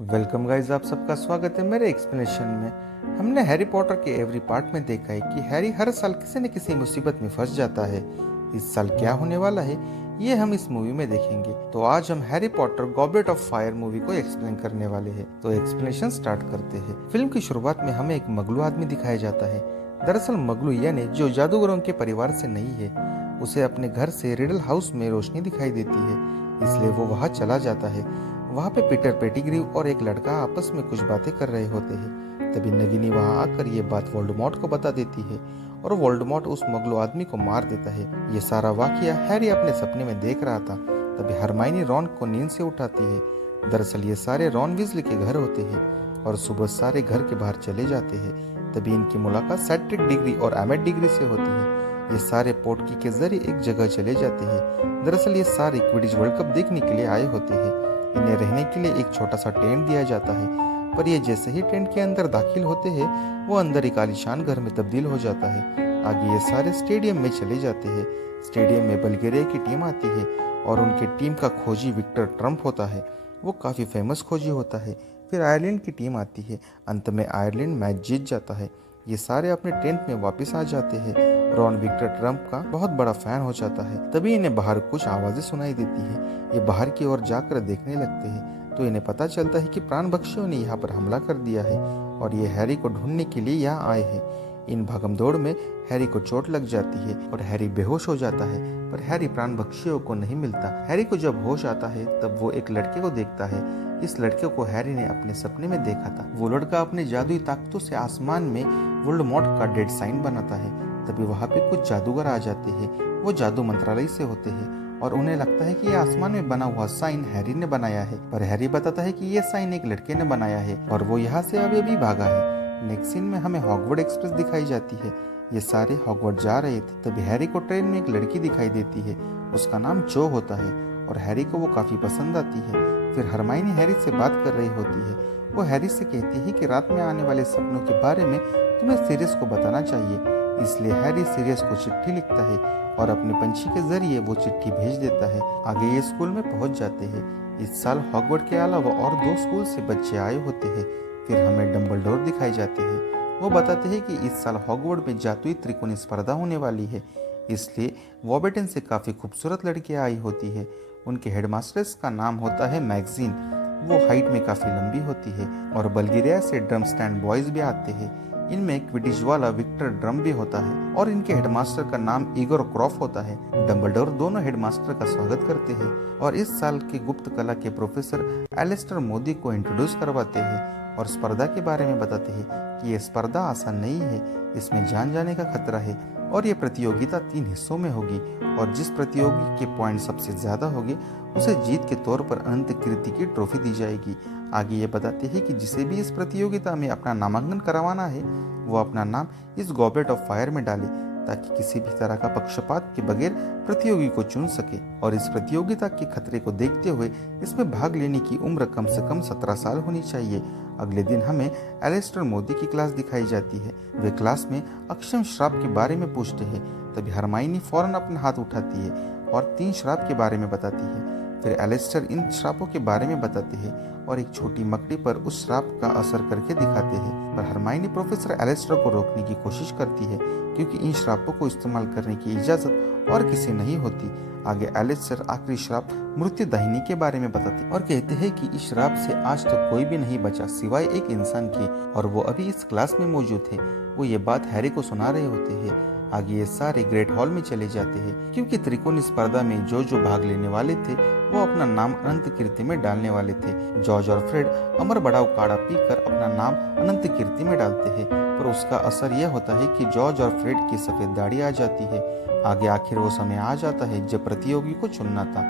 Welcome guys, आप सबका स्वागत है मेरे एक्सप्लेनेशन में। हमने हैरी पॉटर के एवरी पार्ट में देखा है कि हैरी हर साल किसी न किसी मुसीबत में फंस जाता है। इस साल क्या होने वाला है ये हम इस मूवी में देखेंगे। तो आज हम Harry Potter goblet of fire movie को एक्सप्लेन करने वाले हैं। तो एक्सप्लेनेशन स्टार्ट करते हैं। फिल्म की शुरुआत में हमें एक मगलू आदमी दिखाया जाता है। दरअसल मगलू यानी जो जादूगरों के परिवार से नहीं है, उसे अपने घर से रिडल हाउस में रोशनी दिखाई देती है, इसलिए वो वहाँ चला जाता है। वहाँ पे पीटर पेटिग्रीव और एक लड़का आपस में कुछ बातें कर रहे होते हैं। तभी नगिनी वहाँ आकर ये बात वोल्डेमॉर्ट को बता देती है और वोल्डेमॉर्ट उस मगलू आदमी को मार देता है। ये सारा वाकया हैरी अपने सपने में देख रहा था। तभी हरमाइनी रॉन को नींद से उठाती है। दरअसल ये सारे रॉन वीजली के घर होते हैं और सुबह सारे घर के बाहर चले जाते हैं। तभी इनकी मुलाकात सेड्रिक डिग्री और एमेट डिग्री से होती है। ये सारे पोटकी के जरिए एक जगह चले जाते हैं। दरअसल ये सारे क्विडिच वर्ल्ड कप देखने के लिए आए होते हैं। इन्हें रहने के लिए एक छोटा सा टेंट दिया जाता है, पर ये जैसे ही टेंट के अंदर दाखिल होते हैं वो अंदर एक आलीशान घर में तब्दील हो जाता है। आगे ये सारे स्टेडियम में चले जाते हैं। स्टेडियम में बल्गेरिया की टीम आती है और उनके टीम का खोजी विक्टर ट्रम्प होता है। वो काफ़ी फेमस खोजी होता है। फिर आयरलैंड की टीम आती है। अंत में आयरलैंड मैच जीत जाता है। ये सारे अपने टेंट में वापस आ जाते हैं। रॉन विक्टर ट्रम्प का बहुत बड़ा फैन हो जाता है। तभी इन्हें बाहर कुछ आवाजें सुनाई देती है। ये बाहर की ओर जाकर देखने लगते हैं तो इन्हें पता चलता है कि प्राण भक्षियों ने यहाँ पर हमला कर दिया है और ये हैरी को ढूंढने के लिए यहाँ आए हैं। इन भागमदौड़ में हैरी को चोट लग जाती है और हैरी बेहोश हो जाता है, पर हैरी प्राण भक्षियों को नहीं मिलता। हैरी को जब होश आता है तब वो एक लड़के को देखता है। इस लड़के को हैरी ने अपने सपने में देखा था। वो लड़का अपने जादुई ताकतों से आसमान में वोल्डेमॉर्ट का डेड साइन बनाता है। तभी वहाँ पे कुछ जादूगर आ जाते हैं। वो जादू मंत्रालय से होते हैं और उन्हें लगता है कि ये आसमान में बना हुआ साइन हैरी ने बनाया है, पर हैरी बताता है कि ये साइन एक लड़के ने बनाया है और वो यहाँ से अभी अभी भागा है। नेक्स्ट सीन में हमें हॉगवर्ड एक्सप्रेस दिखाई जाती है। ये सारे हॉगवर्ड जा रहे थे। तभी हैरी को ट्रेन में एक लड़की दिखाई देती है। उसका नाम जो होता है और हैरी को वो काफी पसंद आती है। फिर हरमाइनी हैरी से बात कर रही होती है। वो हैरी से कहती है कि रात में आने वाले सपनों के बारे में तुम्हें सीरियस को बताना चाहिए। इसलिए हैरी सीरियस को चिट्ठी लिखता है और अपने पंछी के जरिए वो चिट्ठी भेज देता है। आगे ये स्कूल में पहुंच जाते हैं। इस साल हॉगवर्ड के अलावा और 2 स्कूल से बच्चे आए होते हैं। फिर हमें डम्बलडोर दिखाई जाते हैं। वो बताते हैं कि इस साल हॉगवर्ड में जादुई त्रिकोणी स्पर्धा होने वाली है, इसलिए वॉबेटन से काफी खूबसूरत लड़कियां आई होती है। उनके हेडमास्टर्स का नाम होता है मैगजीन। वो हाइट में काफी लंबी होती है और बल्गेरिया से ड्रम स्टैंड बॉयज भी आते हैं। इनमें क्विडिच वाला विक्टर ड्रम भी होता है और इनके हेडमास्टर का नाम इगोर क्रॉफ होता है। डम्बलडोर दोनों हेडमास्टर का स्वागत करते हैं और इस साल के गुप्त कला के प्रोफेसर एलिस्टर मोदी को इंट्रोड्यूस करवाते हैं और स्पर्धा के बारे में बताते हैं कि ये स्पर्धा आसान नहीं है, इसमें जान जाने का खतरा है और ये प्रतियोगिता 3 हिस्सों में होगी और जिस प्रतियोगी के पॉइंट सबसे ज्यादा होंगे उसे जीत के तौर पर अनंत कीर्ति की ट्रॉफी दी जाएगी। आगे ये बताते हैं कि जिसे भी इस प्रतियोगिता में अपना नामांकन करवाना है वो अपना नाम इस गॉबलेट ऑफ फायर में डाले ताकि किसी भी तरह का पक्षपात के बगैर प्रतियोगी को चुन सके। और इस प्रतियोगिता के खतरे को देखते हुए इसमें भाग लेने की उम्र कम से कम 17 साल होनी चाहिए। अगले दिन हमें एलिस्टर मोदी की क्लास दिखाई जाती है। वे क्लास में अक्षम श्राप के बारे में पूछते हैं। तभी हरमाइनी फौरन अपना हाथ उठाती है और 3 श्राप के बारे में बताती है। फिर एलिस्टर इन श्रापों के बारे में बताते हैं और एक छोटी मकड़ी पर उस श्राप का असर करके दिखाते हैं, पर हरमाइनी प्रोफेसर एलिस्टर को रोकने की कोशिश करती है क्योंकि इन श्रापों को इस्तेमाल करने की इजाजत और किसी नहीं होती। आगे एलिस्टर आखिरी श्राप मृत्यु दाहिनी के बारे में बताते और कहते हैं कि इस श्राप से आज तक कोई भी नहीं बचा सिवाय एक इंसान के और वो अभी इस क्लास में मौजूद थे। वो ये बात हैरी को सुना रहे होते हैं। आगे ये सारे ग्रेट हॉल में चले जाते हैं क्योंकि त्रिकोणी स्पर्धा में जो भाग लेने वाले थे वो अपना नाम अनंत कीर्ति में डालने वाले थे। जॉर्ज और फ्रेड अमर बढ़ाओ काढ़ा पीकर अपना नाम अनंत कीर्ति में डालते हैं, पर उसका असर यह होता है कि जॉर्ज और फ्रेड की सफेद दाढ़ी आ जाती है। आगे आखिर वो समय आ जाता है जब प्रतियोगी को चुनना था।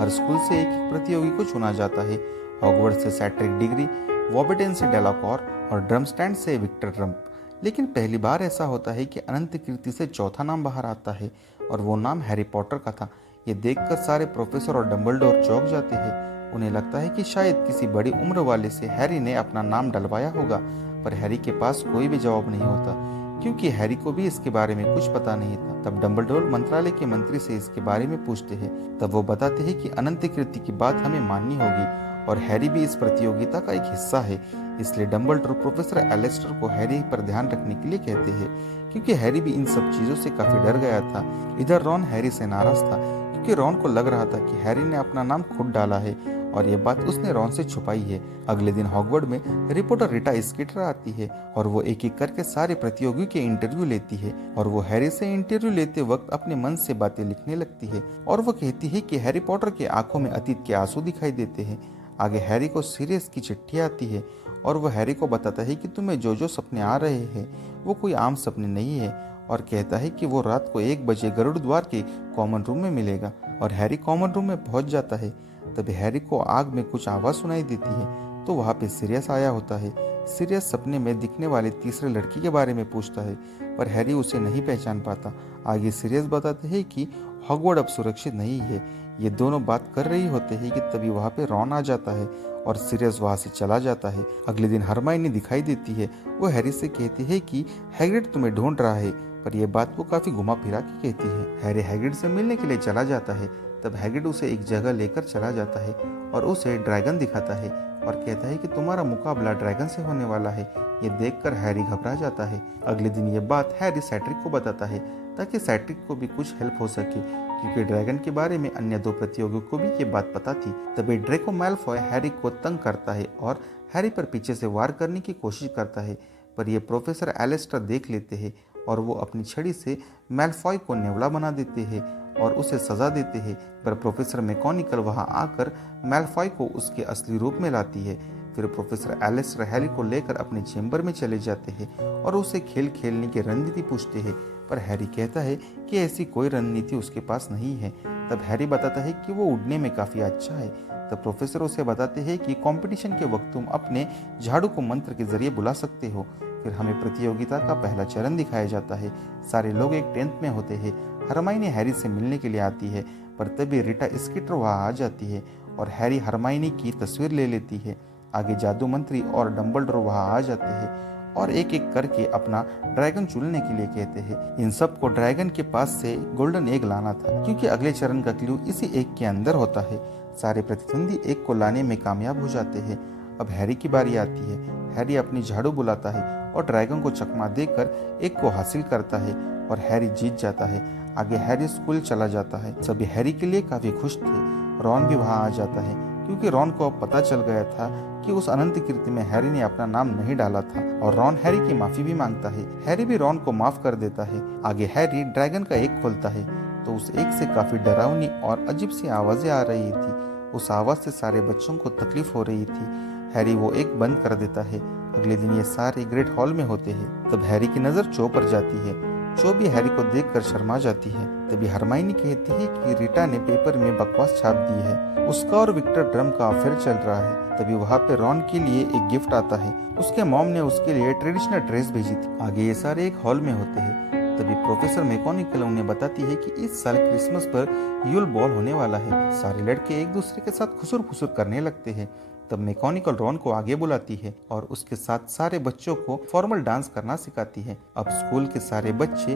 हर स्कूल से एक प्रतियोगी को चुना जाता है। हॉगवर्ड से सेड्रिक डिग्री, वॉबेटन से डेलाकॉर और ड्रम स्टैंड से विक्टर ट्रम्प। लेकिन पहली बार ऐसा होता है कि अनंत कीर्ति से चौथा नाम बाहर आता है और वो नाम हैरी पॉटर का था। ये देखकर सारे प्रोफेसर और डम्बलडोर चौंक जाते हैं। उन्हें लगता है कि शायद किसी बड़ी उम्र वाले से हैरी ने अपना नाम डलवाया होगा, पर हैरी के पास कोई भी जवाब नहीं होता क्योंकि हैरी को भी इसके बारे में कुछ पता नहीं था। तब डम्बलडोर मंत्रालय के मंत्री से इसके बारे में पूछते हैं। तब वो बताते हैं कि अनंत कीर्ति की बात हमें माननी होगी और हैरी भी इस प्रतियोगिता का एक हिस्सा है। इसलिए डंबलडोर प्रोफेसर एलेस्टर को हैरी पर ध्यान रखने के लिए कहते हैं, क्योंकि हैरी भी इन सब चीजों से काफी डर गया था। इधर रॉन हैरी से नाराज था, क्योंकि रॉन को लग रहा था कि हैरी ने अपना नाम खुद डाला है और ये बात उसने रॉन से छुपाई है। अगले दिन हॉगवर्ड में रिपोर्टर रिटा स्कीटर आती है और वो एक एक करके सारे प्रतियोगियों के इंटरव्यू लेती है और वो हैरी से इंटरव्यू लेते वक्त अपने मन से बातें लिखने लगती है और वो कहती है कि हैरी पॉटर के आंखों में अतीत के आंसू दिखाई देते हैं। आगे हैरी को सीरियस की चिट्ठी आती है और वो हैरी को बताता है कि तुम्हें जो जो सपने आ रहे हैं वो कोई आम सपने नहीं है और कहता है कि वो रात को 1 बजे गरुड़ द्वार के कॉमन रूम में मिलेगा। और हैरी कॉमन रूम में पहुंच जाता है। तभी हैरी को आग में कुछ आवाज सुनाई देती है तो वहां पे सीरियस आया होता है। सीरियस सपने में दिखने वाले तीसरे लड़की के बारे में पूछता है, पर हैरी उसे नहीं पहचान पाता। आगे सीरियस बताते हैं कि हॉगवर्ड अब सुरक्षित नहीं है। ये दोनों बात कर रही होते हैं कि तभी वहां पे रॉन आ जाता है और सीरियस वहां से चला जाता है। अगले दिन हरमाइनी दिखाई देती है। वो हैरी से कहती है कि हैग्रिड तुम्हें ढूंढ रहा है, पर यह बात वो काफी घुमा फिरा के कहती है। हैरी हैग्रिड से मिलने के लिए चला जाता है। तब हैग्रिड उसे एक जगह लेकर चला जाता है और उसे ड्रैगन दिखाता है और कहता है कि तुम्हारा मुकाबला ड्रैगन से होने वाला है। ये देखकर हैरी घबरा जाता है। अगले दिन ये बात हैरी सेड्रिक को बताता है ताकि सेड्रिक को भी कुछ हेल्प हो सके, क्योंकि ड्रैगन के बारे में अन्य 2 प्रतियोगियों को भी ये बात पता थी। तभी ड्रेको मैलफॉय हैरी को तंग करता है और हैरी पर पीछे से वार करने की कोशिश करता है, पर यह प्रोफेसर एलेस्टर देख लेते हैं और वो अपनी छड़ी से मैलफॉय को नेवला बना देते हैं और उसे सजा देते हैं। पर प्रोफेसर मैकगोनागल वहां आकर मैलफॉय को उसके असली रूप में लाती है। फिर प्रोफेसर एलेस्टर हैरी को लेकर अपने चेंबर में चले जाते हैं और उसे खेल खेलने की रणनीति पूछते हैं, पर हैरी कहता है कि ऐसी कोई रणनीति उसके पास नहीं है। तब हैरी बताता है कि वो उड़ने में काफी अच्छा है। तब प्रोफेसर उसे बताते हैं कि कंपटीशन के वक्त तुम अपने झाड़ू को मंत्र के जरिए बुला सकते हो। फिर हमें प्रतियोगिता का पहला चरण दिखाया जाता है। सारे लोग एक टेंट में होते हैं। हरमाइनी हैरी से मिलने के लिए आती है, पर तभी रिटा स्कीटर वहां आ जाती है और हैरी हरमाइनी की तस्वीर ले लेती है। आगे जादू मंत्री और डंबलडोर वहां आ जाते हैं और एक एक करके अपना ड्रैगन चुनने के लिए कहते हैं। इन सब को ड्रैगन के पास से गोल्डन एग लाना था, क्योंकि अगले चरण का क्लू इसी एग के अंदर होता है। सारे प्रतिद्वंदी एग को लाने में कामयाब हो जाते हैं। अब हैरी की बारी आती है। हैरी अपनी झाड़ू बुलाता है और ड्रैगन को चकमा देकर एग को हासिल करता है और हैरी जीत जाता है। आगे हैरी स्कूल चला जाता है। सभी हैरी के लिए काफी खुश थे। रॉन भी वहां आ जाता है, क्योंकि रॉन को अब पता चल गया था कि उस अनंत कीर्ति में हैरी ने अपना नाम नहीं डाला था और रॉन हैरी की माफी भी मांगता है। हैरी भी रॉन को माफ कर देता है। आगे हैरी ड्रैगन का एग खोलता है तो उस एग से काफी डरावनी और अजीब सी आवाजें आ रही थी। उस आवाज से सारे बच्चों को तकलीफ हो रही थी। हैरी वो एग बंद कर देता है। अगले दिन ये सारे ग्रेट हॉल में होते हैं। तब हैरी की नजर चो पर जाती है। चो भी हैरी को देखकर शर्मा जाती है। तभी हरमाइनी कहती है कि रिटा ने पेपर में बकवास छाप दी है। उसका और विक्टर ड्रम का अफेयर चल रहा है। तभी वहाँ पे रॉन के लिए एक गिफ्ट आता है। उसके मॉम ने उसके लिए ट्रेडिशनल ड्रेस भेजी थी। आगे ये सारे एक हॉल में होते हैं। तभी प्रोफेसर मैकगोनागल उन्हें बताती है कि इस साल क्रिसमस पर यूल बॉल होने वाला है। सारे लड़के एक दूसरे के साथ खुसुर फुसुर करने लगते हैं। तब मैकगोनागल रॉन को आगे बुलाती है और उसके साथ सारे बच्चों को फॉर्मल डांस करना सिखाती है। अब स्कूल के सारे बच्चे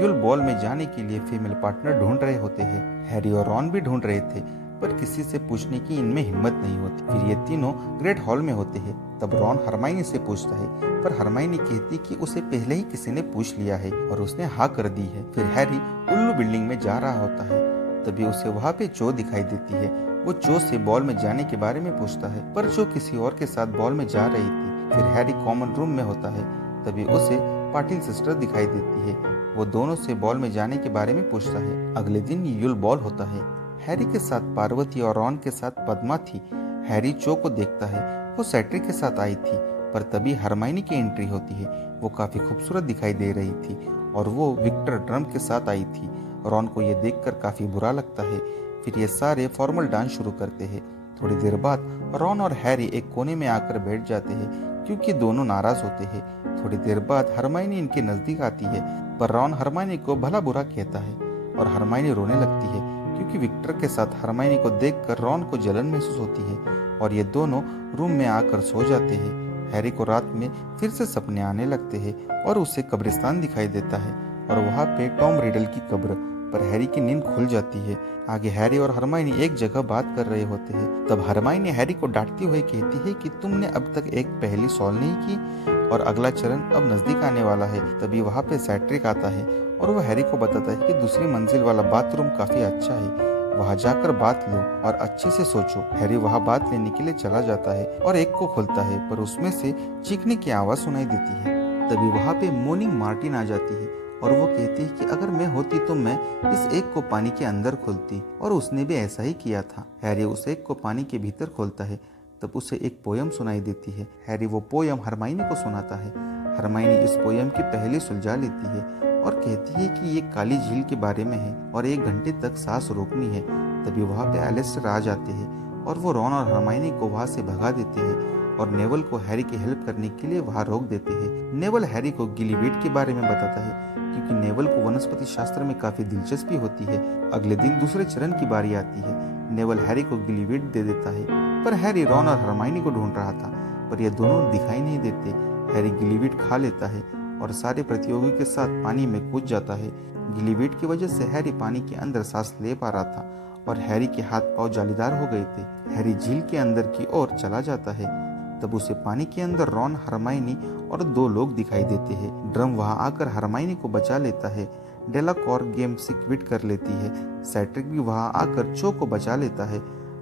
यूल बॉल में जाने के लिए फीमेल पार्टनर ढूंढ रहे होते हैं। हैरी और रॉन भी ढूंढ रहे थे, पर किसी से पूछने की इनमें हिम्मत नहीं होती। फिर ये तीनों ग्रेट हॉल में होते हैं। तब रॉन हरमाइनी से पूछता है, पर हरमाइनी कहती कि उसे पहले ही किसी ने पूछ लिया है और उसने हाँ कर दी है। फिर हैरी उल्लू बिल्डिंग में जा रहा होता है। तभी उसे वहाँ पे जो दिखाई देती है। वो जो से बॉल में जाने के बारे में पूछता है, पर जो किसी और के साथ बॉल में जा रही थी। फिर हैरी कॉमन रूम में होता है। तभी उसे पाटिल सिस्टर दिखाई देती है। वो दोनों से बॉल में जाने के बारे में पूछता है। अगले दिन यूल बॉल होता है। हैरी के साथ पार्वती और रॉन के साथ पद्मा थी। हैरी चो को देखता है। वो सेड्रिक के साथ आई थी, पर तभी हरमाइनी की एंट्री होती है। वो काफी खूबसूरत दिखाई दे रही थी और वो विक्टर ड्रम के साथ आई थी। रॉन को ये देखकर काफी बुरा लगता है। फिर ये सारे फॉर्मल डांस शुरू करते हैं। थोड़ी देर बाद रॉन और हैरी एक कोने में आकर बैठ जाते हैं, क्योंकि दोनों नाराज होते हैं। थोड़ी देर बाद हरमाइनी इनके नजदीक आती है, पर रॉन हरमाइनी को भला बुरा कहता है और हरमाइनी रोने लगती है, क्योंकि विक्टर के साथ हरमाइनी को देखकर रॉन को जलन महसूस होती है और ये दोनों रूम में आकर सो जाते हैं। हैरी को रात में फिर से सपने आने लगते हैं और उसे कब्रिस्तान दिखाई देता है और वहाँ पे टॉम रिडल की कब्र। पर हैरी की नींद खुल जाती है। आगे हैरी और हरमाइनी एक जगह बात कर रहे होते हैं। तब हरमाइनी हैरी को डांटती हुए कहती है कि तुमने अब तक एक पहेली सॉल्व नहीं की और अगला चरण अब नजदीक आने वाला है। तभी वहाँ पे सैट्रिक आता है और वो हैरी को बताता है कि दूसरी मंजिल वाला बाथरूम काफी अच्छा है, वहाँ जाकर बात लो और अच्छे से सोचो। हैरी वहाँ बात लेने के लिए चला जाता है और एक को खोलता है, पर उसमें से चीखने की आवाज सुनाई देती है। तभी वहाँ पे मोर्निंग मार्टिन आ जाती है और वो कहती है कि अगर मैं होती तो मैं इस एक को पानी के अंदर खोलती, और उसने भी ऐसा ही किया था। हैरी उस एक को पानी के भीतर खोलता है। तब उसे एक पोयम सुनाई देती है। हैरी वो पोयम हरमाइनी को सुनाता है। हरमाइनी इस पोयम की पहेली सुलझा लेती है और कहती है कि ये काली झील के बारे में है और 1 घंटे तक सांस रोकनी है। तभी वहाँ पे एलिस्टर आ जाते हैं और वो रॉन और हरमाइनी को वहाँ से भगा देते हैं और नेवल को हैरी की हेल्प करने के लिए वहाँ रोक देते हैं। नेवल हैरी को गिलीवेट के बारे में बताता है क्योंकि नेवल को वनस्पति शास्त्र में काफी दिलचस्पी होती है। अगले दिन दूसरे चरण की बारी आती है। नेवल हैरी को गिलीवेट दे देता है, पर हैरी रॉन और हरमाइनी को ढूंढ रहा था, पर ये दोनों दिखाई नहीं देते। हैरी गिलीवेट खा लेता है और सारे प्रतियोगी के साथ पानी में कूद जाता है। गिलीवेट की वजह से हैरी पानी के अंदर सांस ले पा रहा था और हैरी के हाथ पांव जालीदार हो गए थे। हैरी झील के अंदर की ओर चला जाता है। तब उसे पानी के अंदर रॉन, हरमाइनी और 2 लोग दिखाई देते हैं। ड्रम वहां आकर हरमाइनी को बचा लेता है। डेलाकॉर गेम से क्विट कर लेती है। सैट्रिक भी वहां आकर चो को बचा लेता है।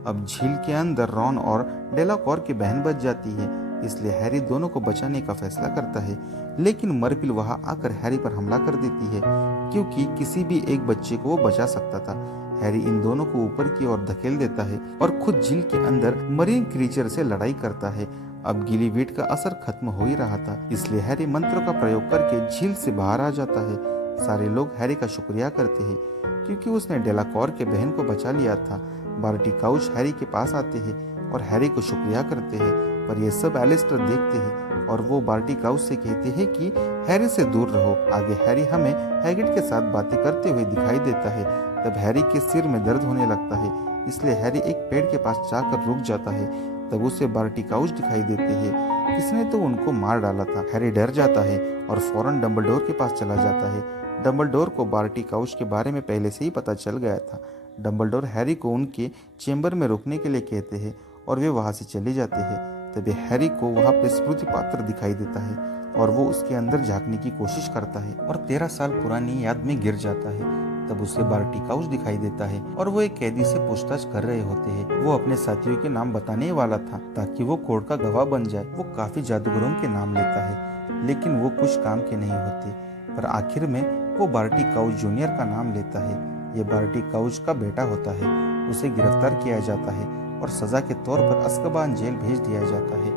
अब झील के अंदर रॉन और डेलाकॉर की बहन बच जाती है, इसलिए हैरी दोनों को बचाने का फैसला करता है। लेकिन मर्पिल वहां आकर हैरी पर हमला कर देती है क्योंकि किसी भी एक बच्चे को वो बचा सकता था। हैरी इन दोनों को ऊपर की ओर धकेल देता है और खुद झील के अंदर मरीन क्रीचर से लड़ाई करता है। अब गिलीवेट का असर खत्म हो ही रहा था, इसलिए हैरी मंत्र का प्रयोग करके झील से बाहर आ जाता है। सारे लोग हैरी का शुक्रिया करते हैं क्योंकि उसने डेलाकॉर के बहन को बचा लिया था। बार्टी काउच हैरी के पास आते हैं और हैरी को शुक्रिया करते हैं, पर ये सब एलिस्टर देखते हैं और वो बार्टी काउच से कहते हैं कि हैरी से दूर रहो। आगे हैरी हमें हैग्रिड के साथ बातें करते हुए दिखाई देता है। तब हैरी के सिर में दर्द होने लगता है, इसलिए हैरी एक पेड़ के पास जाकर रुक जाता है। तब उसे बार्टी काउच दिखाई देते हैं, किसने तो उनको मार डाला था। हैरी डर जाता है और फौरन डंबलडोर के पास चला जाता है। डंबलडोर को बार्टी काउच के बारे में पहले से ही पता चल गया था। डंबलडोर हैरी को उनके चेंबर में रुकने के लिए कहते हैं और वे वहां से चले जाते हैं। तभी हैरी को वहां पे स्मृति पात्र दिखाई देता है और वो उसके अंदर झांकने की कोशिश करता है और 13 साल पुरानी याद में गिर जाता है। तब उसे बार्टी काउच दिखाई देता है और वो एक कैदी से पूछताछ कर रहे होते हैं। वो अपने साथियों के नाम बताने वाला था ताकि वो कोर्ट का गवाह बन जाए। वो काफी जादूगरों के नाम लेता है, लेकिन वो कुछ काम के नहीं होते। पर आखिर में वो बार्टी काउच जूनियर का नाम लेता है। ये बार्टी काउच का बेटा होता है। उसे गिरफ्तार किया जाता है और सजा के तौर पर अज़्काबान जेल भेज दिया जाता है।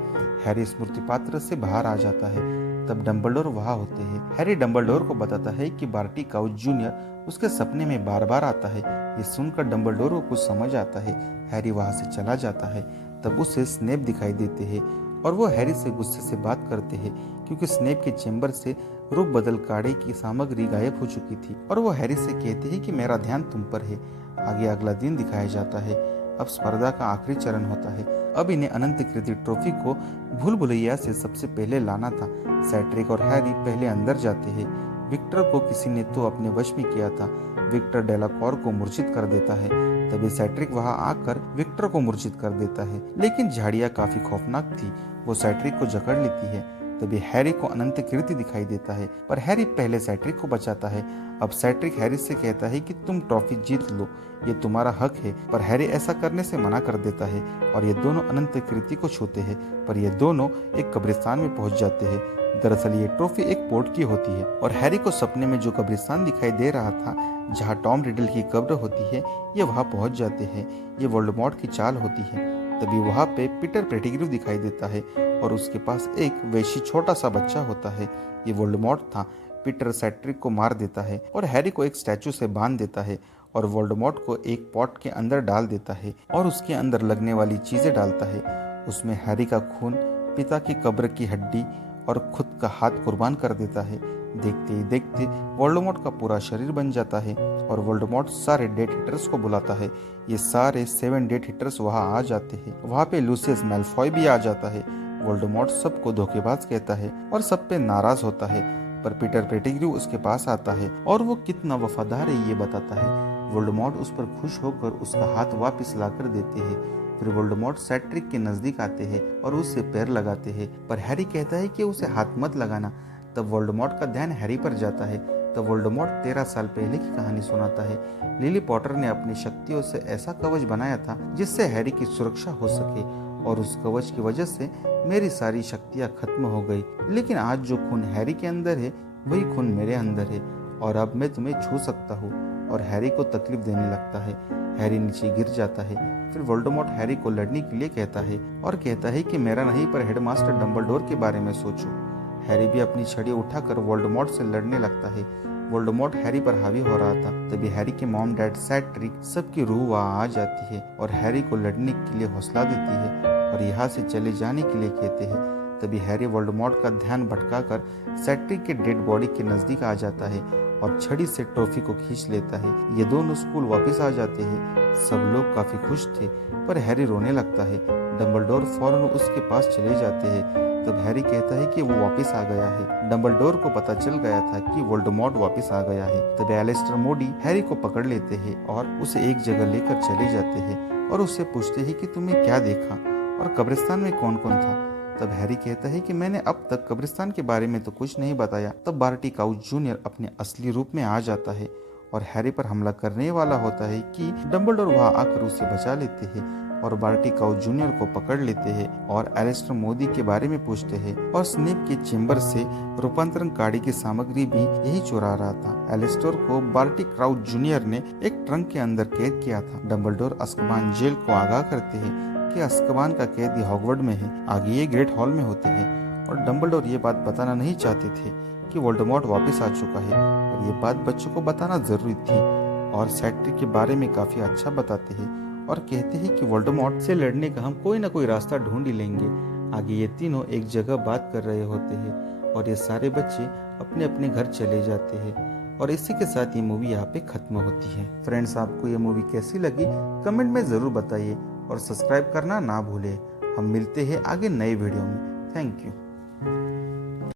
हैरी स्मृति पात्र से बाहर आ जाता है। तब डंबलडोर वहां होते हैं। हैरी डंबलडोर को बताता है कि बार्टी काउच जूनियर उसके सपने में बार बार आता है। ये सुनकर डंबलडोर को कुछ समझ आता है। हैरी वहां से चला जाता है। तब उसे स्नेप दिखाई देते हैं और वो हैरी से गुस्से से बात करते हैं क्योंकि स्नेप के चेंबर से रूप बदल काढ़े की सामग्री गायब हो चुकी थी और वो हैरी से कहते हैं कि मेरा ध्यान तुम पर है। आगे अगला दिन दिखाया जाता है। अब स्पर्धा का आखिरी चरण होता है। अब इन्हें अनंत कृति ट्रॉफी को भूल भुलैया से सबसे पहले लाना था। सैट्रिक और हैरी पहले अंदर जाते हैं। विक्टर को किसी ने तो अपने वश में किया था। विक्टर डेलाकॉर को मूर्छित कर देता है। तभी सैट्रिक वहां आकर विक्टर को मूर्छित कर देता है, लेकिन झाड़ियां काफी खौफनाक थी। वो सैट्रिक को जकड़ लेती है। तभी हैरी को अनंत कीर्ति दिखाई देता है, पर हैरी पहले सैट्रिक को बचाता है। अब सैट्रिक हैरी से कहता है कि तुम ट्रॉफी जीत लो, ये तुम्हारा हक है, पर हैरी ऐसा करने से मना कर देता है और ये दोनों अनंत कीर्ति को छूते हैं। पर ये दोनों एक कब्रिस्तान में पहुंच जाते हैं। दरअसल ये ट्रॉफी एक पोर्ट की होती है और हैरी को सपने में जो कब्रिस्तान दिखाई दे रहा था जहाँ टॉम रिडल की कब्र होती है, ये वहाँ पहुंच जाते हैं। ये वोल्डेमॉर्ट की चाल होती है। तभी वहाँ पे पीटर पेटिग्रू दिखाई देता है और उसके पास एक वैशी छोटा सा बच्चा होता है। ये वोल्डेमॉर्ट था। पीटर सैट्रिक को मार देता है और हैरी को एक स्टैचू से बांध देता है और वोल्डेमॉर्ट को एक पॉट के अंदर डाल देता है और उसके अंदर लगने वाली चीजें डालता है। उसमें हैरी का खून, पिता की कब्र की हड्डी और खुद का हाथ कुर्बान कर देता है। देखते ही देखते वोल्डेमॉर्ट का पूरा शरीर बन जाता है और वोल्डेमॉर्ट सारे डेथ हिटर्स को बुलाता है। ये सारे 7 डेथ हिटर्स वहां आ जाते हैं। वहां पे लूसियस मैल्फॉय भी आ जाता है। वोल्डेमॉर्ट सबको धोखेबाज कहता है और सब पे नाराज होता है। पर पीटर पेटिग्रू उसके पास आता है और वो कितना वफादार है ये बताता है। वोल्डेमॉर्ट उस पर खुश होकर उसका हाथ वापस लाकर देते हैं। फिर वोल्डेमॉर्ट सेड्रिक के नजदीक आते हैं और उससे पैर लगाते हैं, पर हैरी कहता है कि उसे हाथ मत लगाना। तब वोल्डेमॉर्ट का ध्यान हैरी पर जाता है। तब वोल्डेमॉर्ट 13 साल पहले की कहानी सुनाता है। लिली पॉटर ने अपनी शक्तियों से ऐसा कवच बनाया था जिससे हैरी की सुरक्षा हो सके, और उस कवच की वजह से मेरी सारी शक्तियां खत्म हो गई। लेकिन आज जो खून हैरी के अंदर है वही खून मेरे अंदर है, और अब मैं तुम्हें छू सकता हूँ। और हैरी को तकलीफ देने लगता है। हैरी नीचे गिर जाता है। फिर वोल्डेमॉर्ट हैरी को लड़ने के लिए कहता है और कहता है कि मेरा नहीं पर हेडमास्टर डंबलडोर के बारे में सोचो। हैरी भी अपनी छड़ी उठाकर वोल्डेमॉर्ट से लड़ने लगता है। वोल्डेमॉर्ट हैरी पर हावी हो रहा था। तभी हैरी के मॉम डैड सेड्रिक सबकी रूह वहाँ आ जाती है और हैरी को लड़ने के लिए हौसला देती है और यहाँ से चले जाने के लिए कहते हैं। तभी हैरी वोल्डेमॉर्ट का ध्यान भटकाकर सेड्रिक के डेड बॉडी के नजदीक आ जाता है और छड़ी से ट्रॉफी को खींच लेता है। ये दोनों स्कूल वापस आ जाते हैं। सब लोग काफी खुश थे, पर हैरी रोने लगता है। डंबलडोर फौरन उसके पास चले जाते हैं। तब हैरी कहता है कि वो वापस आ गया है। डंबलडोर को पता चल गया था कि वोल्डेमॉर्ट वापस आ गया है। तब एलिस्टर मोडी हैरी को पकड़ लेते हैं और उसे एक जगह लेकर चले जाते हैं और उससे पूछते हैं कि तुमने क्या देखा और कब्रिस्तान में कौन कौन था। तब हैरी कहता है कि मैंने अब तक कब्रिस्तान के बारे में तो कुछ नहीं बताया। तब बार्टी क्राउच जूनियर अपने असली रूप में आ जाता है और हैरी पर हमला करने वाला होता है कि डंबलडोर वहां आकर उसे बचा लेते हैं और बार्टी क्राउच जूनियर को पकड़ लेते हैं और एलिस्टर मोदी के बारे में पूछते हैं। और स्नेप के चेम्बर से रूपांतरण काढ़ी की सामग्री भी यही चुरा रहा था। एलिस्टर को बार्टी क्राउच जूनियर ने एक ट्रंक के अंदर कैद किया था। डंबलडोर अज़्काबान जेल को आगाह करते हैं कि अज़्काबान का कैदी हॉगवर्ड में है, आगे ये ग्रेट हॉल में होते हैं। और डंबलडोर ये बात बताना नहीं चाहते थे कि वोल्डेमॉर्ट वापस आ चुका है, और ये बात बच्चों को बताना जरूरी थी। और सेड्रिक के बारे में काफी अच्छा बताते हैं और कहते हैं कि वोल्डेमॉर्ट से लड़ने का हम कोई ना कोई रास्ता ढूंढ ही लेंगे। आगे ये तीनों एक जगह बात कर रहे होते हैं और ये सारे बच्चे अपने अपने घर चले जाते हैं। और इसी के साथ ये मूवी यहाँ पे खत्म होती है। फ्रेंड्स, आपको ये मूवी कैसी लगी कमेंट में जरूर बताइए और सब्सक्राइब करना ना भूलें। हम मिलते हैं आगे नए वीडियो में। Thank you.